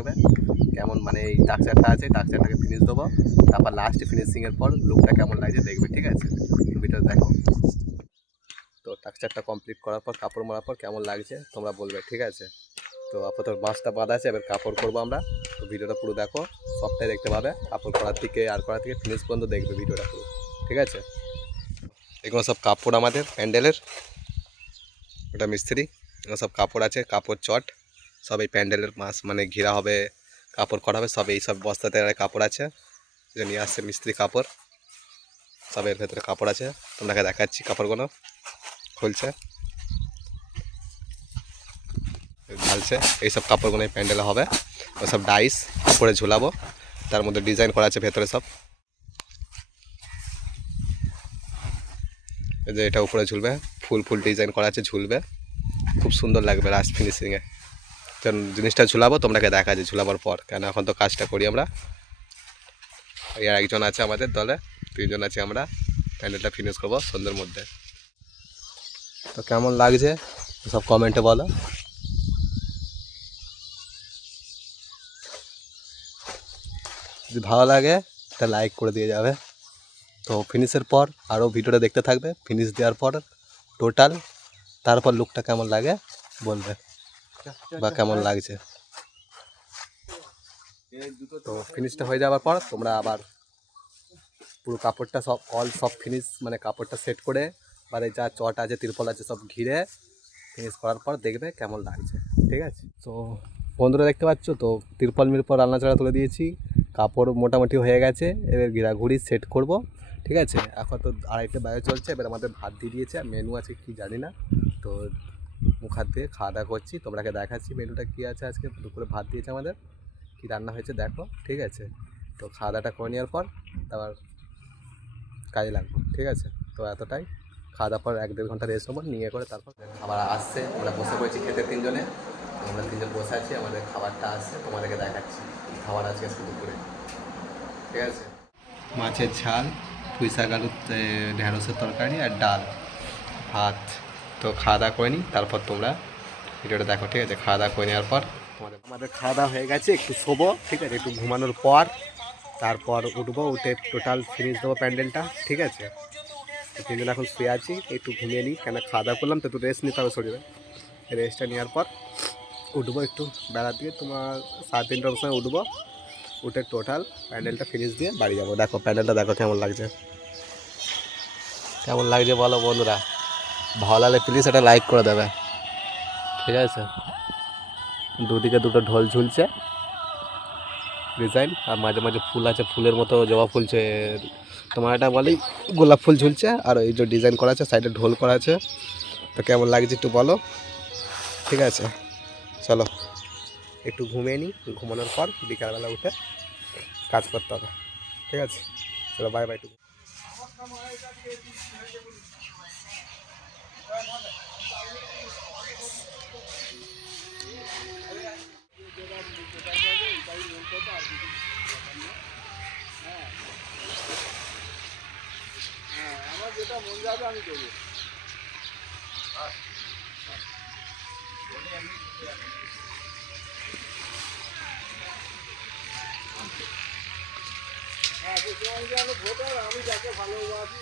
থাকবে কেমন মানে এই টাকচারটা আছে, টাকচারটাকে ফিনিশ দেবো, তারপর লাস্টে ফিনিশিংয়ের পর লুকটা কেমন লাগছে দেখবে, ঠিক আছে? ভিডিওটা দেখো। তো টাকচারটা কমপ্লিট করার পর কাপড় মারার পর কেমন লাগছে তোমরা বলবে, ঠিক আছে? তো আপাতত বাঁশটা বাঁধা আছে, এবার কাপড় করবো আমরা। তো ভিডিওটা পুরো দেখো, সবটাই দেখতে পাবে, কাপড় করার থেকে আর করার থেকে ফিনিশ পর্যন্ত দেখবে ভিডিওটা পুরো, ঠিক আছে? এগুলো সব কাপড় আমাদের প্যান্ডেলের, ওটা মিস্ত্রি, এগুলো সব কাপড় আছে, কাপড় চট সব এই প্যান্ডেলের মাস মানে ঘেরা হবে, কাপড় করা হবে সব, এই সব বস্তাতে কাপড় আছে, যে নিয়ে আসছে মিস্ত্রি কাপড়, সব এর ভেতরে কাপড় আছে, তোমাকে দেখাচ্ছি কাপড়গুলো খুলছে ঢালছে, এইসব কাপড়গুলো এই প্যান্ডেলে হবে, ওসব ডাইস উপরে ঝুলাবো, তার মধ্যে ডিজাইন করা আছে ভেতরে সব, এই যে এটা উপরে ঝুলবে, ফুল ফুল ডিজাইন করা আছে, ঝুলবে খুব সুন্দর লাগবে লাস্ট ফিনিশিংয়ে। কারণ জিনিসটা ঝুলাবো তোমাকে দেখা যায় ঝুলাবার পর, কেন এখন তো কাজটা করি আমরা। আর একজন আছে আমাদের দলে, 3জন আছি আমরা, প্যান্ডেলটা ফিনিশ করবো সন্ধ্যের মধ্যে। তো কেমন লাগছে সব কমেন্টে বলো। যদি ভালো লাগে একটা লাইক করে দিয়ে যাবে। তো ফিনিশের পর আরও ভিডিওটা দেখতে থাকবে, ফিনিশ দেওয়ার পর টোটাল, তারপর লুকটা কেমন লাগে বলবে বা কেমন লাগছে। তো ফিনিশটা হয়ে যাওয়ার পর তোমরা আবার পুরো কাপড়টা সব ফিনিশ মানে কাপড়টা সেট করে মানে যা চট আছে তিরপল আছে সব ঘিরে ফিনিশ করার পর দেখবে কেমন লাগছে, ঠিক আছে? তো বন্ধুরা দেখতে পাচ্ছ তো তিরপল মিরপল রান্না চাড়া তুলে দিয়েছি, কাপড় মোটামুটি হয়ে গেছে, এবার ঘোরাঘুরি সেট করব, ঠিক আছে? এখন তো 2:30টা বাজে চলছে, এবার আমাদের ভাত দিয়ে দিয়েছে, আর মেনু আছে কি জানি না। তো মুখ হাত দিয়ে খাওয়া দাওয়া করছি, তোমরাকে দেখাচ্ছি মেনুটা কী আছে। আজকে দুপুরে ভাত দিয়েছে আমাদের, কী রান্না হয়েছে দেখো, ঠিক আছে? তো খাওয়া দাওয়াটা করে নেওয়ার পর তারপর কাজে লাগবো, ঠিক আছে? তো এতটাই, খাওয়া দাওয়ার পর 1-1.5 ঘন্টা রেস্ট নেবো, নিয়ে করে তারপর খাবার আসছে, আমরা বসে পড়েছি খেতে 3জনে। আমরা 3জন বসে আছি, আমাদের খাবারটা আসছে, তোমাদেরকে দেখাচ্ছি খাবার আজকে শুধু করে, ঠিক আছে? মাছের ঝাল, পুঁই শাক আলু ঢেঁড়সের তরকারি আর ডাল ভাত। তো খাওয়া দাওয়া করে নিই, তারপর তোমরা ভিডিওটা দেখো, ঠিক আছে? খাওয়া দাওয়া করে নেওয়ার পর আমাদের খাওয়া দাওয়া হয়ে গেছে, একটু শোবো, ঠিক আছে? একটু ঘুমানোর পর তারপর উঠবো, উঠে টোটাল ফিনিশ দেবো প্যান্ডেলটা, ঠিক আছে? 3জন এখন শুয়ে আছি, একটু ঘুমিয়ে নিই, কেন খাওয়া দাওয়া করলাম তো একটু রেস্ট নিতে হবে শরীরে। রেস্টটা নেওয়ার পর উঠবো একটু বেড়ার দিকে, তোমার 3:30টার সময় উঠবো, উঠে টোটাল প্যান্ডেলটা ফিনিশ দিয়ে বাড়ি যাবো। দেখো প্যান্ডেলটা দেখো কেমন লাগছে, কেমন লাগছে বলো বন্ধুরা? ভালো লাগলে প্লিজ একটা লাইক করে দেবে, ঠিক আছে? দুদিকে দুটো ঢোল ঝুলছে ডিজাইন, আর মাঝে মাঝে ফুল আছে, ফুলের মতো জবা ফুলছে, তোমার এটা বলি গোলাপ ফুল ঝুলছে, আর এই যে ডিজাইন করা আছে সাইডে ঢোল করা আছে। তো কেমন লাগছে একটু বলো, ঠিক আছে? চলো একটু ঘুমিয়ে নিই, ঘুমানোর পর বিকালবেলা উঠে কাজ করতে হবে, ঠিক আছে? চলো বাই বাই। আমার যেটা মন যাবে আমি করবো। হ্যাঁ ভোটার, আমি যাকে ভালোবাসি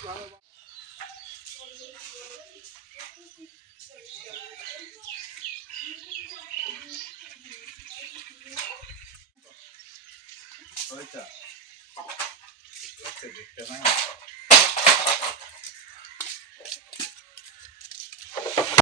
দেখতে না